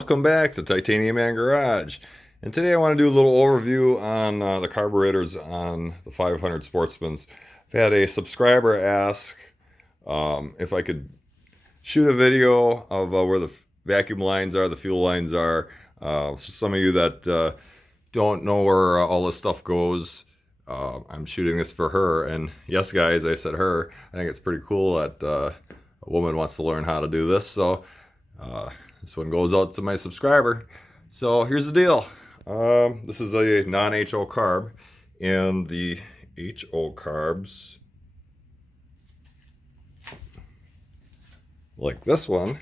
Welcome back to Titanium Man Garage. And today I want to do a little overview on the carburetors on the 500 Sportsmans. I've had a subscriber ask if I could shoot a video of where the vacuum lines are, the fuel lines are. Some of you that don't know where all this stuff goes, I'm shooting this for her. And yes, guys, I said her. I think it's pretty cool that a woman wants to learn how to do this. So this one goes out to my subscriber. So here's the deal. This is a non-HO carb, and the HO carbs, like this one,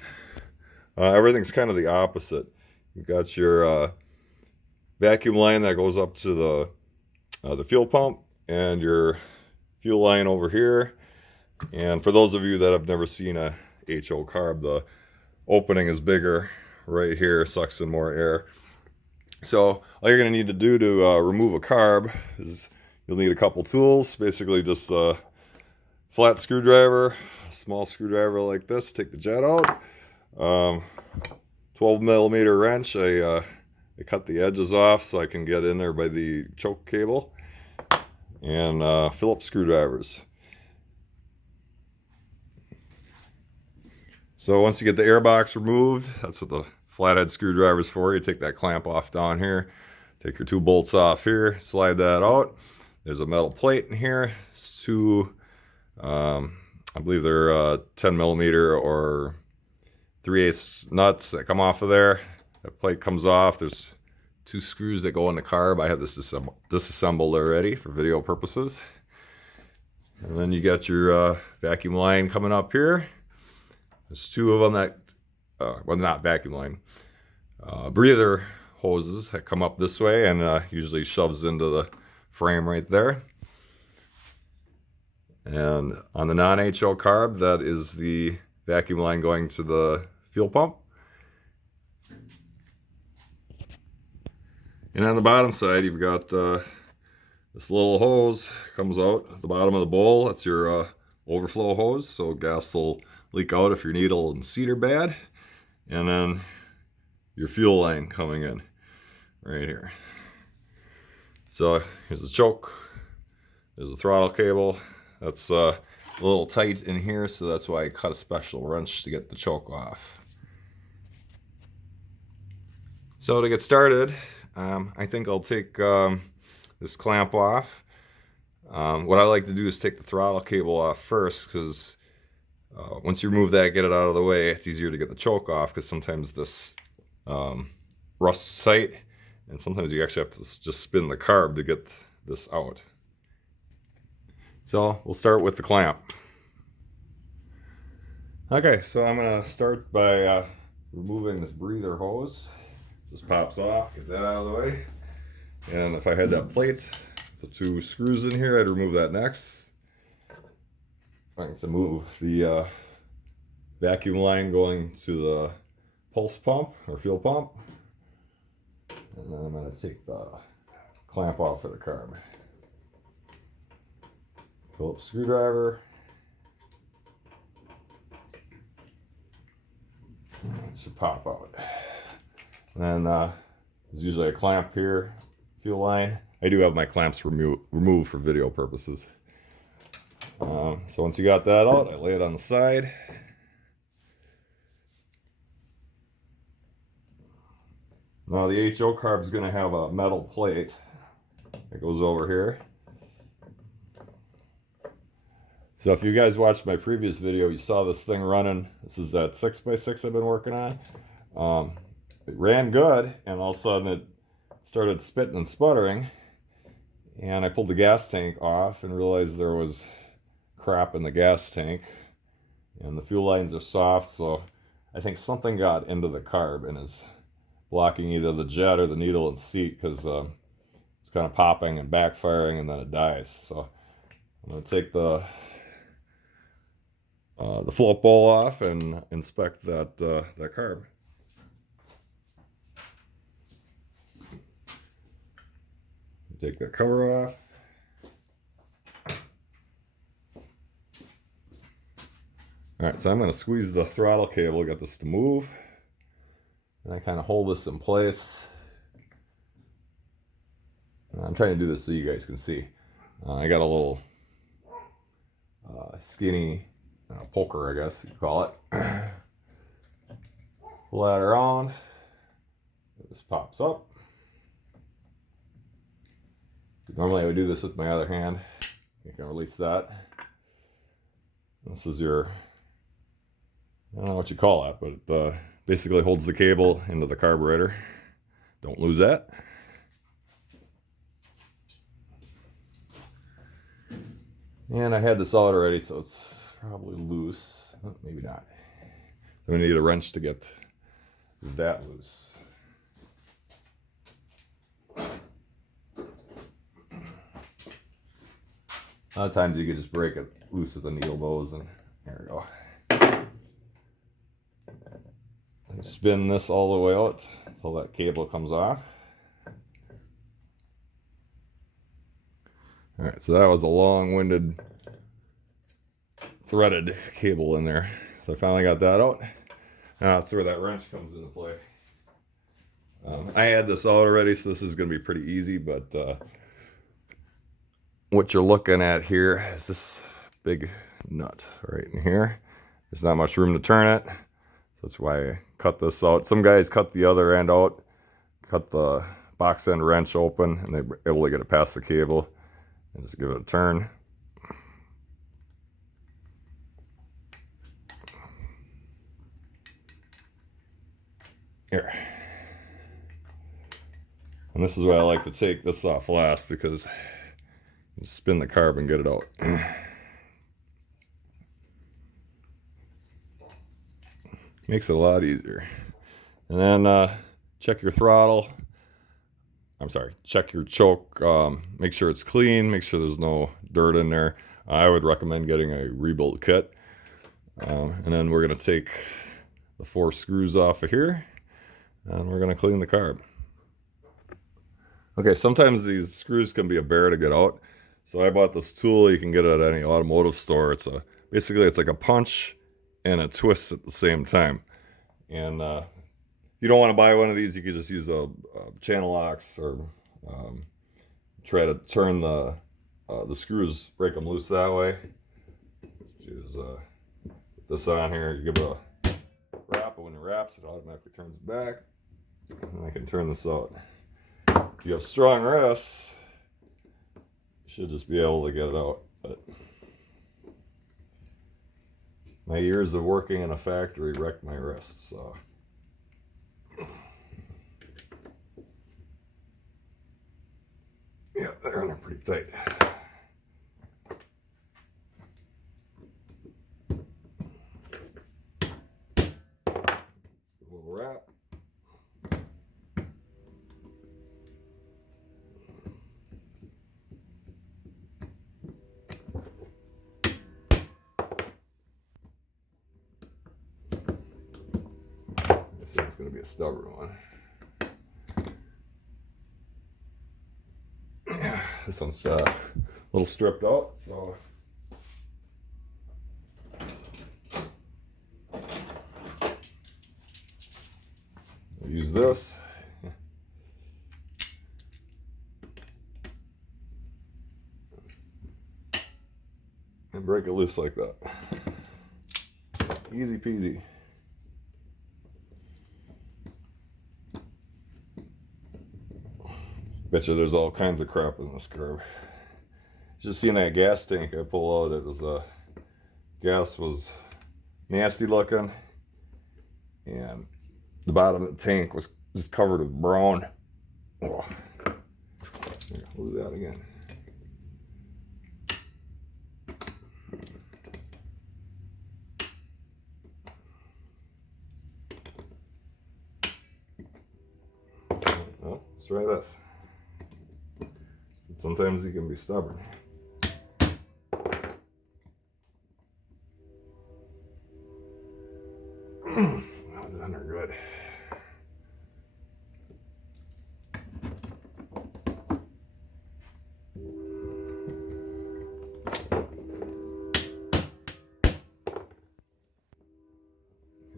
everything's kind of the opposite. You've got your vacuum line that goes up to the fuel pump, and your fuel line over here. And for those of you that have never seen a HO carb, the opening is bigger right here, sucks in more air. So all you're going to need to do to remove a carb is you'll need a couple tools, basically just a flat screwdriver, a small screwdriver like this, take the jet out, 12 millimeter wrench. I cut the edges off so I can get in there by the choke cable, and Phillips screwdrivers. So once you get the air box removed, that's what the flathead screwdriver is for. You take that clamp off down here, take your two bolts off here, slide that out. There's a metal plate in here. It's two, I believe they're 10 millimeter or 3/8 nuts that come off of there. That plate comes off. There's two screws that go in the carb. I have this disassembled already for video purposes. And then you got your vacuum line coming up here. There's two of them that, well, not vacuum line, breather hoses that come up this way and usually shoves into the frame right there. And on the non-HO carb, that is the vacuum line going to the fuel pump. And on the bottom side, you've got this little hose comes out at the bottom of the bowl. That's your overflow hose, so gas will leak out if your needle and seat are bad. And then your fuel line coming in right here. So here's the choke. There's a throttle cable. That's a little tight in here, so that's why I cut a special wrench to get the choke off. So to get started, I think I'll take this clamp off. What I like to do is take the throttle cable off first, because once you remove that, get it out of the way, it's easier to get the choke off, because sometimes this rusts tight, and sometimes you actually have to just spin the carb to get this out. So we'll start with the clamp. Okay, so I'm going to start by removing this breather hose. Just pops off, get that out of the way. And if I had that plate, the two screws in here, I'd remove that next. I need to move the vacuum line going to the pulse pump or fuel pump. And then I'm going to take the clamp off of the carb. Phillips screwdriver. It should pop out. And then there's usually a clamp here, fuel line. I do have my clamps removed for video purposes. So once you got that out, I lay it on the side. Now the HO carb is going to have a metal plate that goes over here. So if you guys watched my previous video, you saw this thing running. This is that 6x6 I've been working on. It ran good, and all of a sudden it started spitting and sputtering. And I pulled the gas tank off and realized there was crap in the gas tank, and the fuel lines are soft, so I think something got into the carb and is blocking either the jet or the needle and seat, because it's kind of popping and backfiring and then it dies. So I'm going to take the float bowl off and inspect that carb. Take that cover off. All right, so I'm going to squeeze the throttle cable, get this to move. And I kind of hold this in place. And I'm trying to do this so you guys can see. I got a little skinny poker, I guess you could call it. Pull that around. This pops up. Normally I would do this with my other hand. You can release that. This is your, I don't know what you call that, but it basically holds the cable into the carburetor. Don't lose that. And I had this out already, so it's probably loose. Maybe not. I'm gonna need a wrench to get that loose. A lot of times you could just break it loose with a needle nose, and there we go. And spin this all the way out until that cable comes off. All right, so that was a long-winded threaded cable in there. So I finally got that out. Now that's where that wrench comes into play. I had this out already, so this is going to be pretty easy, but what you're looking at here is this big nut right in here. There's not much room to turn it, so that's why I cut this out. Some guys cut the other end out, cut the box end wrench open, and they're able to get it past the cable and just give it a turn. Here. And this is why I like to take this off last, because you spin the carb and get it out. Makes it a lot easier. And then check your throttle. I'm sorry, check your choke. Make sure it's clean. Make sure there's no dirt in there. I would recommend getting a rebuild kit. And then we're going to take the 4 screws off of here, and we're going to clean the carb. Okay, sometimes these screws can be a bear to get out. So I bought this tool. You can get it at any automotive store. It's basically it's like a punch and a twist at the same time. And you don't want to buy one of these. You could just use a channel locks, or try to turn the screws, break them loose that way. Just put this on here. You give it a wrap, but when it wraps, it automatically turns it back. And I can turn this out. If you have strong wrists, you should just be able to get it out. But my years of working in a factory wrecked my wrists, so. Yeah, they're in there pretty tight. A little wrap. It's going to be a stubborn one. Yeah, this one's a little stripped out, so I'll use this. And break it loose like that. Easy peasy. Bet you there's all kinds of crap in this carb. Just seen that gas tank I pulled out. It was gas was nasty looking, and the bottom of the tank was just covered with brown. Oh. Yeah, we'll do that again. Well, let's try this. Sometimes you can be stubborn. Those are good.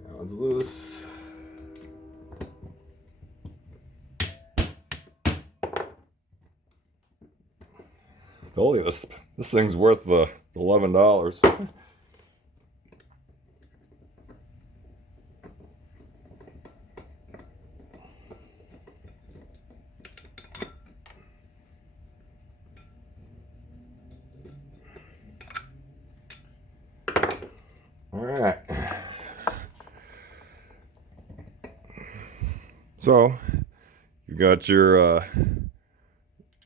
That one's loose. Told you this thing's worth the $11. All right. So you got your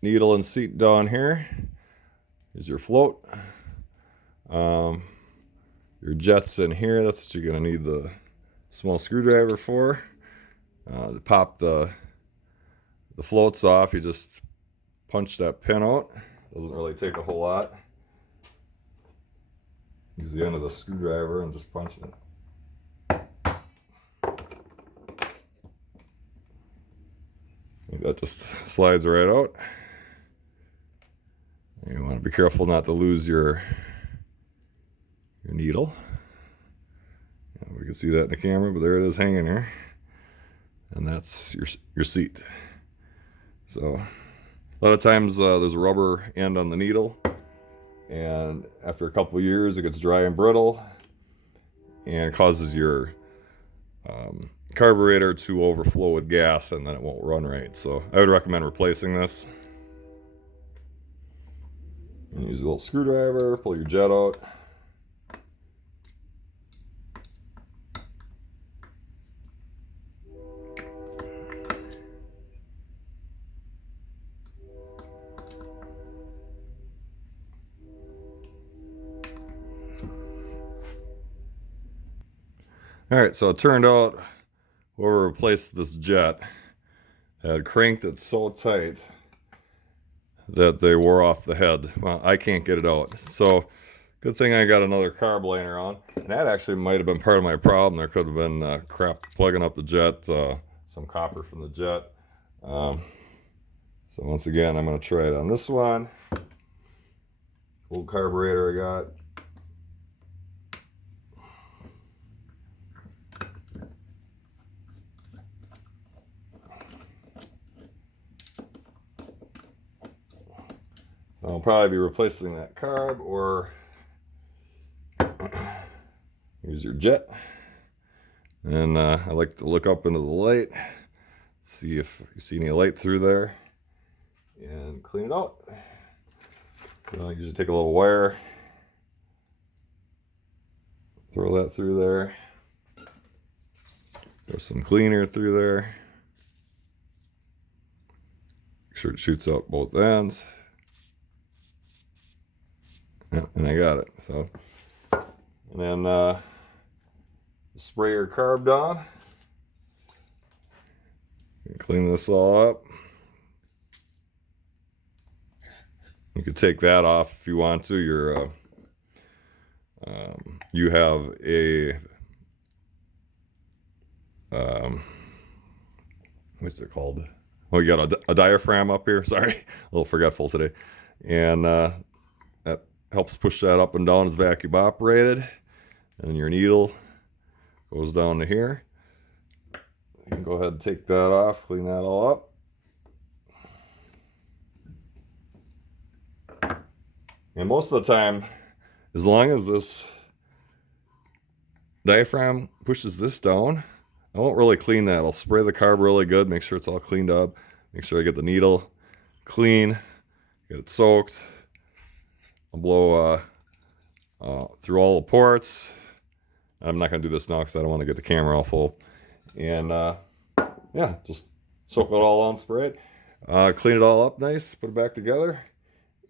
needle and seat down here. Here's your float. Your jets in here. That's what you're gonna need the small screwdriver for. To pop the floats off, you just punch that pin out. Doesn't really take a whole lot. Use the end of the screwdriver and just punch it. That just slides right out. You want to be careful not to lose your needle. We can see that in the camera, but there it is hanging here. And that's your seat. So a lot of times there's a rubber end on the needle, and after a couple of years it gets dry and brittle and causes your carburetor to overflow with gas, and then it won't run right. So I would recommend replacing this. And use a little screwdriver, pull your jet out. All right, so it turned out whoever replaced this jet had cranked it so tight that they wore off the head. Well, I can't get it out. So good thing I got another carb laying around. And that actually might have been part of my problem. There could have been crap plugging up the jet, some copper from the jet. So once again, I'm going to try it on this one. Old carburetor I got. I'll probably be replacing that carb or use your jet. And I like to look up into the light, see if you see any light through there, and clean it out. So I usually take a little wire, throw that through there, throw some cleaner through there. Make sure it shoots out both ends. Yeah, and I got it. So, and then spray your carb down. Clean this all up. You could take that off if you want to. You have a what's it called? Oh, you got a diaphragm up here. Sorry, a little forgetful today, and that helps push that up and down. It's vacuum operated, and your needle goes down to here. You can go ahead and take that off, clean that all up. And most of the time, as long as this diaphragm pushes this down, I won't really clean that. I'll spray the carb really good, make sure it's all cleaned up, make sure I get the needle clean, get it soaked. I'll blow through all the ports. I'm not going to do this now because I don't want to get the camera all full. And yeah, just soak it all on, spray it. Clean it all up nice, put it back together.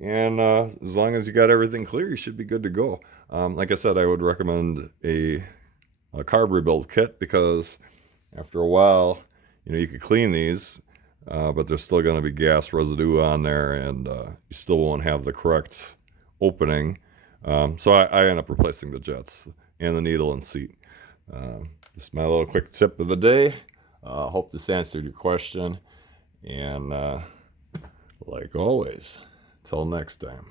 And as long as you got everything clear, you should be good to go. Like I said, I would recommend a carb rebuild kit, because after a while, you could clean these, but there's still going to be gas residue on there, and you still won't have the correct opening. So I end up replacing the jets and the needle and seat. Just my little quick tip of the day. Hope this answered your question. And like always, till next time.